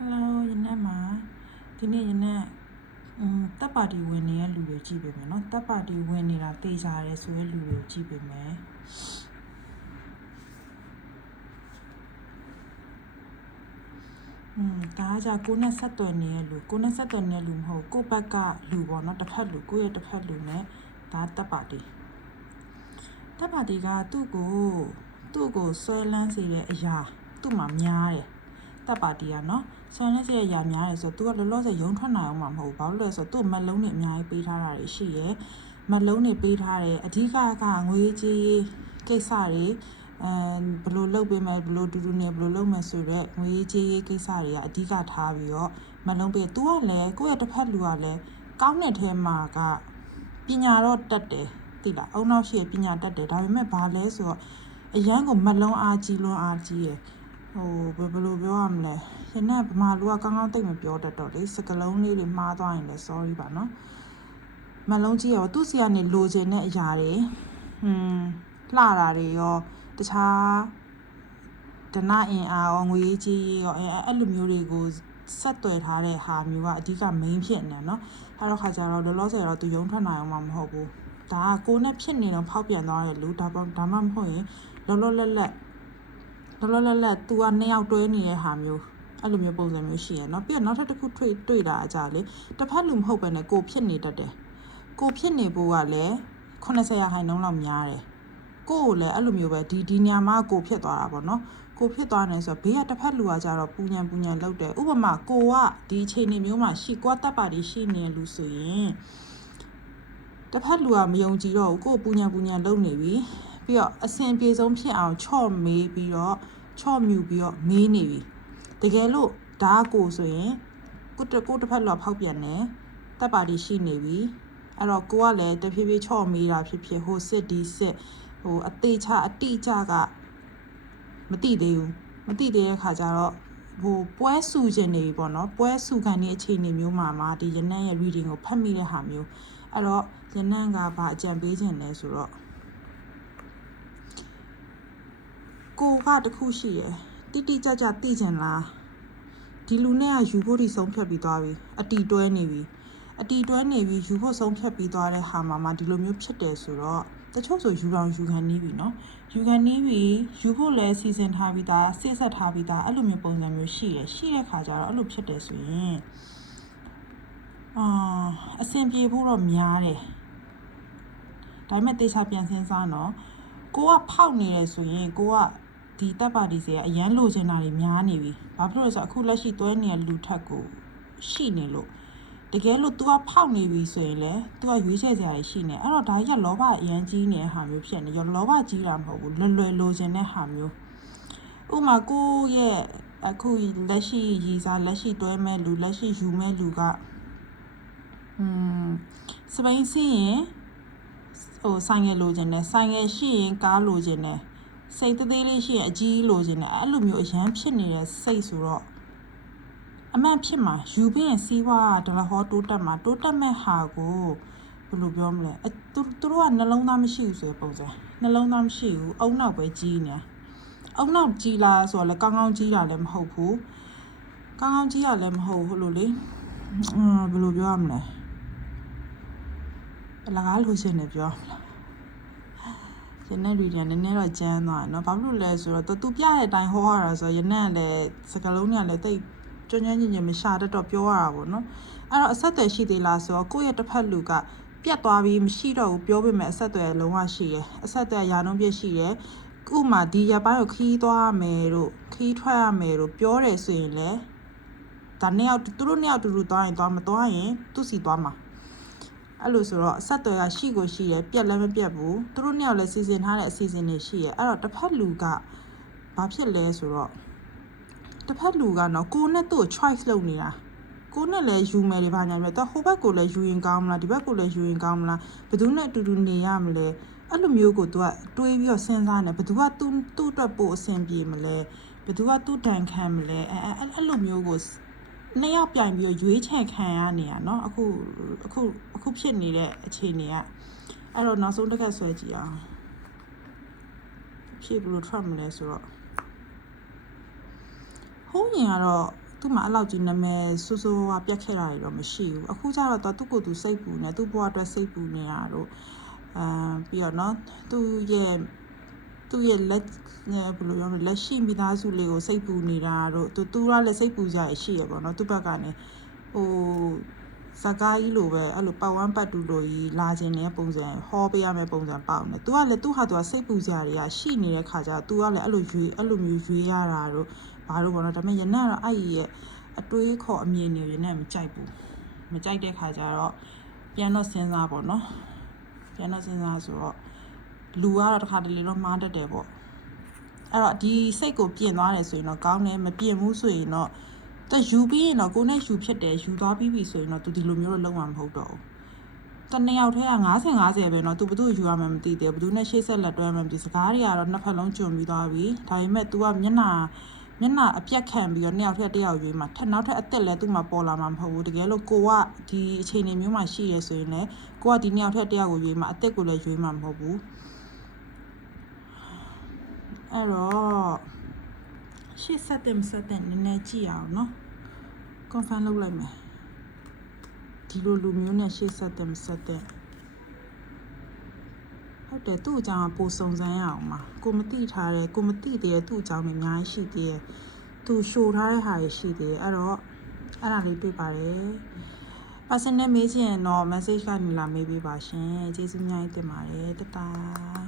Hello ယနေ့မှာဒီနေ့ယနေ့တပ်ပါတီဝင်နေတဲ့လူတွေကြည့်ပေးမယ်နော်တပ်ပါတီဝင်နေတာတေးကြရဲဆိုတဲ့လူတွေကြည့်ပေးမယ်ဒါကကိုနဲ့ဆက်သွယ်နေတဲ့လူကိုနဲ့ဆက်သွယ်နေတဲ့လူမဟုတ်ကိုဘက်ကလူပေါ့နော်တစ်ဖက်လူကိုရဲ့တစ်ဖက်လူနဲ့ဒါတပ်ပါတီကသူ့ကိုဆွဲလန်းစေတဲ့အရာသူ့မှာများတယ်တပ်ပါတီကနော်ဆွဲလန်းစေတဲ့အရာများတယ်ဆိုတော့ तू ကလောလောဆယ်ရုံထွက်နိုင်အောင်မှာမဟုတ်ဘူးဘာလို့လဲဆိုတော့ तू မက်လုံးတွေအများကြီးပေးထားတာတွေရှိရယ်မက်လုံးတွေပေးထားတယ်အဓိကငွေကြေးကိစ္စတွေဘယ်လိုလုပ်ပေးမယ်ဘယ်လိုတူနေဘယ်လိုလုပ်မယ်ဆိုတော့ငွေကြေးကိစ္စတွေကအဓိကထားပြီးတော့မက်လုံးပေး तू ကလည်းကိုယ့်ရဲ့တစ်ဖက်လူကလည်းကောင်းတဲ့ထဲမှာကပညာတော့တတ်တယ်သိလားအုံနောက်ရှိပညာတတ်တယ်ဒါပေမဲ့ဘာလဲဆိုတော့အရန်ကိုမက်လုံးအားကြီးလွန်းအားကြီးရယ်ဘယ်လိုပြောရမလဲရနေ့ဗမာလူကကောင်းကောင်းသိမပြောတတ်တော့လေစကလုံးလေးတွေမှားသွားရင်လည်း sorry ပါနော်မက်လုံးကြီးရောသူ့စီကနေလိုချင်တဲ့အရာတွေလှတာတွေရောတခြားဒနာအင်အားရောငွေကြီးရောအဲ့လိုမျိုးတွေကိုဆက်သွယ်ထားတဲ့ဟာမျိုးကအဓိက main ဖြစ်နေနော်အဲ့တော့ခါကျတော့လောလောဆယ်တော့သူရုံထွက်နိုင်အောင်မှမဟုတ်ဘူးဒါကကိုနဲ့ဖြစ်နေတော့ဖောက်ပြန်သွားတဲ့လူဒါမှမဟုတ်ရင်လောလောလတ်သူကနှစ်ယောက်တွဲနေတဲ့ဟာမျိုးအဲ့လိုမျိုးပုံစံမျိုးရှိရယ်เนาะပြီးတော့နောက်ထပ်တစ်ခုတွေ့တာအကြလေတစ်ဖက်လူမဟုတ်ပဲနဲ့ကိုဖြစ်နေတတ်တယ်ကိုဖြစ်နေဖို့ကလည်း80%လောက်များတယ်ကိုကိုလည်းအဲ့လိုမျိုးပဲဒီညမှာကိုဖြစ်သွားတာပေါ့เนาะကိုဖြစ်သွားနေဆိုတော့ဘေးကတစ်ဖက်လူကကြတော့ပူညံလောက်တယ်ဥပမာကိုကဒီအချိန်မျိုးမှာရှိကွာတပ်ပါတီရှိနေလူဆိုရင်တစ်ဖက်လူကမယုံကြည်တော့ဘူးကိုပူညံလုပ်နေပြီပြီးတော့အစဉ်ပြေဆုံးဖြစ်အောင်ချော့မေးပြီးတော့ချော့မြူပြီးတော့မေးနေပြီတကယ်လို့ဒါကိုဆိုရင်ကိုတစ်ဖက်လောက်ဖောက်ပြန်နေတပ်ပါတီရှိနေပြီအဲ့တော့ကိုကလည်းတဖြည်းဖြည်းချော့မေးတာဖြစ်ဟိုစစ်ဒီစစ်အသေးချအတိကျကမသိသေးတဲ့ခါကျတော့ပွဲစုခြင်းနေပြီပေါ့နော်ပွဲစုခံတဲ့အခြေအနေမျိုးမှာဒီရနန်းရဲ့ reading ကိုဖတ်မိတဲ့ဟာမျိုးအဲ့တော့ရနန်းကဘာအကြံပေးခြင်းလဲဆိုတော့ကိုကတခုရှိရယ်တိကျသိချင်လားဒီလူနဲ့ကယူဖို့ဒီဆုံးဖြတ်ပြီးသွားပြီအတီတွဲနေပြီယူဖို့ဆုံးဖြတ်ပြီးသွားတဲ့ဟာမှာဒီလိုမျိုးဖြစ်တယ်ဆိုတော့တချို့ဆိုယူခံနေပြီနော်ယူဖို့လည်းစီစဉ်ထားပြီးသားစိတ်ဆက်ထားပြီးသားအဲ့လိုမျိုးပုံစံမျိုးရှိတဲ့ခါကျတော့အဲ့လိုဖြစ်တယ်ဆိုရင်အဆင်ပြေဖို့တော့များတယ်ဒါပေမဲ့တေချာပြန်စဉ်းစားနော်ကိုကဖောက်နေတယ်ဆိုရင်ကိုကဒီတပ်ပါတီစီကအရန်လိုချင်တာတွေများနေပြီဘာဖြစ်လို့လဲဆိုတော့အခုလက်ရှိတွဲနေတဲ့လူထက်ကိုရှိနေလို့တကယ်လို့ तू ကဖောက်နေပြီဆိုရင်လေ तू ကရွေးချယ်စရာတွေရှိနေအဲ့တော့ဒါကြီးကလောဘအရန်ကြီးနေတဲ့ဟာမျိုးဖြစ်နေရောလောဘကြီးတာမဟုတ်ဘူးလွယ်လိုချင်တဲ့ဟာမျိုးဥမာကိုရဲ့အခုလက်ရှိရည်စားလက်ရှိတွဲမဲ့လူလက်ရှိယူမဲ့လူကစပိန်စီးရင်ဆိုင်ငယ်လိုချင်တယ်ဆိုင်ငယ်ရှိရင်ကားလိုချင်တယ်စိတ်သေးလေးရှိရင်အကြီးလိုချင်တယ်အဲ့လိုမျိုးအရန်ဖြစ်နေတဲ့စိတ်ဆိုတော့အမှန်ဖြစ်မှာယူပြီးရင်စီးပွားဒလဟောတိုးတက်မဲ့ဟာကိုဘယ်လိုပြောမလဲသူတို့ကနှလုံးသားမရှိဘူးဆိုတဲ့ပုံစံနှလုံးသားမရှိဘူးအုံနောက်ပဲကြီးနေအုံနောက်ကြီးလားဆိုတော့လည်းကောင်းကြီးတာလည်းမဟုတ်ဘူးကောင်းကြီးရလည်းမဟုတ်ဘူးလို့လေဘယ်လိုပြောရမလဲအလကားလိုချင်တယ်ပြောရနက်ရီနည်းနည်းတော့ကျန်းသွားတယ်နော်ဘာဖြစ်လို့လဲဆိုတော့သူပြတဲ့အတိုင်းဟောရတာဆိုရနက်ကလည်းစကလုံးကလည်းတိတ်ကျွမ်းကျင်မရှာတတ်တော့ပြောရတာပေါ့နော်အဲ့တော့အဆက်အသွယ်ရှိသေးလားဆိုတော့ကိုယ့်ရဲ့တစ်ဖက်လူကပြတ်သွားပြီးမရှိတော့ဘူးပြောပေမဲ့အဆက်အသွယ်လုံးဝရှိတယ်အဆက်အသွယ်ရာနှုန်းပြည့်ရှိတယ်ဥမာဒီရပိုင်းကိုခီးသွားရမယ်တို့ခီးထွက်ရမယ်တို့ပြောတယ်ဆိုရင်လေဒါနှစ်ယောက်သူတို့နှစ်ယောက်တူသွားရင်သွားမသွားရင်သူစီသွားမှာအဲ့လိုဆိုတော့အဆက်အသွယ်ကရှိတယ်ပြက်လည်းမပြက်ဘူးသူတို့နှစ်ယောက်လည်းစီစဉ်ထားတဲ့အစီအစဉ်တွေရှိရအဲ့တော့တစ်ဖက်လူကဘာဖြစ်လဲဆိုတော့တစ်ဖက်လူကနော်ကိုနဲ့သူ့ choice လုပ်နေတာကိုနဲ့လည်းယူမယ်တွေဘာညာမျိုးတော့ဟိုဘက်ကိုလည်းယူရင်ကောင်းမလားဒီဘက်ကိုလည်းယူရင်ကောင်းမလားဘယ်သူနဲ့အတူတူနေရမလဲအဲ့လိုမျိုးကိုသူကတွေးပြီးတော့စဉ်းစားနေဘယ်သူကသူ့အတွက်ပို့အဆင်ပြေမလဲဘယ်သူကသူ့တန်ခံမလဲအဲ့လိုမျိုးကိုနှစ်ယောက်ပြိုင်ပြီးရွေးချယ်ခံရနေရနော်အခုဖြစ်နေတဲ့အခြေအနေကအဲ့တော့နောက်ဆုံးတစ်ခါဆွဲကြည့်အောင်ဖြစ်ဘလို့ထွက်မလဲဆိုတော့ဟိုးရင်ကတော့ သူ့မှာအဲ့လောက်ကြီးနာမည်ဆိုးဆိုးဝါးပြတ်ခဲ့တာတွေတော့မရှိဘူးအခုကျတော့သူ့ကိုယ်သူစိတ်ပူနေသူ့ဘဝအတွက်စိတ်ပူနေတာတို့ပြီးတော့နော်သူ့ရဲ့လက်ဘယ်လိုပြောမလဲလက်ရှိမိသားစုလေးကိုစိတ်ပူနေတာတို့သူကလည်းစိတ်ပူကြရရှိရပေါ့နော်သူ့ဘက်ကနေဟိုစကားကြီးလိုပဲအဲ့လိုပတ်ဝန်းပတ်တူလိုကြီးလာခြင်းတဲ့ပုံစံဟောပေးရမယ့်ပုံစံပေါ့နော်သူကလည်းသူ့ဟာသူကစိတ်ပူကြတွေကရှိနေတဲ့ခါကျတော့သူကလည်းအဲ့လိုမျိုးရွေးရတာတို့ဘာလို့ပေါ့နော်ဒါပေမဲ့ရနက်ကတော့အဲ့ဒီရဲ့အတွေးခေါ်အမြင်တွေရနက်မကြိုက်ဘူးမကြိုက်တဲ့ခါကျတော့ပြန်တော့စဉ်းစားပေါ့နော်ပြန်တော့စဉ်းစားဆိုတော့လူကတော့တစ်ခါတလေတော့မှားတတ်တယ်ပေါ့အဲ့တော့ဒီစိတ်ကိုပြင်သွားတယ်ဆိုရင်တော့ကောင်းတယ်မပြင်ဘူးဆိုရင်တော့သူယူပြီးရင်တော့ကိုနဲ့ယူဖြစ်တယ်ယူသွားပြီးပြီဆိုရင်တော့သူဒီလိုမျိုးတော့လုံးဝမဟုတ်တော့ဘူးတနှစ်ယောက်ထဲက50ပဲเนาะသူဘသူယူရမှမသိတယ်ဘသူနဲ့ရှေ့ဆက်လက်တွဲမှမသိစကားတွေကတော့နှစ်ဖက်လုံးကျွံပြီးသွားပြီဒါပေမဲ့ तू ကမျက်နှာအပြက်ခံပြီးတော့နှစ်ယောက်ထက်တစ်ယောက်ရွေးမှာနောက်ထပ်အသက်လည်းသူ့မှာပေါ်လာမှာမဟုတ်ဘူးတကယ်လို့ကိုကဒီအခြေအနေမျိုးမှာရှိရဆိုရင်လည်းကိုကဒီနှစ်ယောက်ထက်တစ်ယောက်ကိုရွေးမှာအသက်ကိုလည်းရွေးမှာမဟုတ်ဘူးအဲ့တော့ရှေ့ဆက်တဲ့နည်းနည်းကြည့်အောင်เนาะ confirm လုပ်လိုက်မယ်ဒီလိုလူမျိုးနဲ့ရှေ့ဆက်တဲ့ဟုတ်တယ်သူ့အကြောင်းကပိုစုံစမ်းရအောင်ပါကိုမသိထားတယ်ကိုမသိသေးတယ်သူ့အကြောင်းတွေအများကြီးရှိသေးတယ်သူရှို့ထားတဲ့ဟာတွေရှိသေးတယ်အဲ့ဒါလေးတွေ့ပါတယ် personal မေးချင်ရင်တော့ message ကနေလာမေးပေးပါရှင်ကျေးဇူးအများကြီးတင်ပါတယ်တတား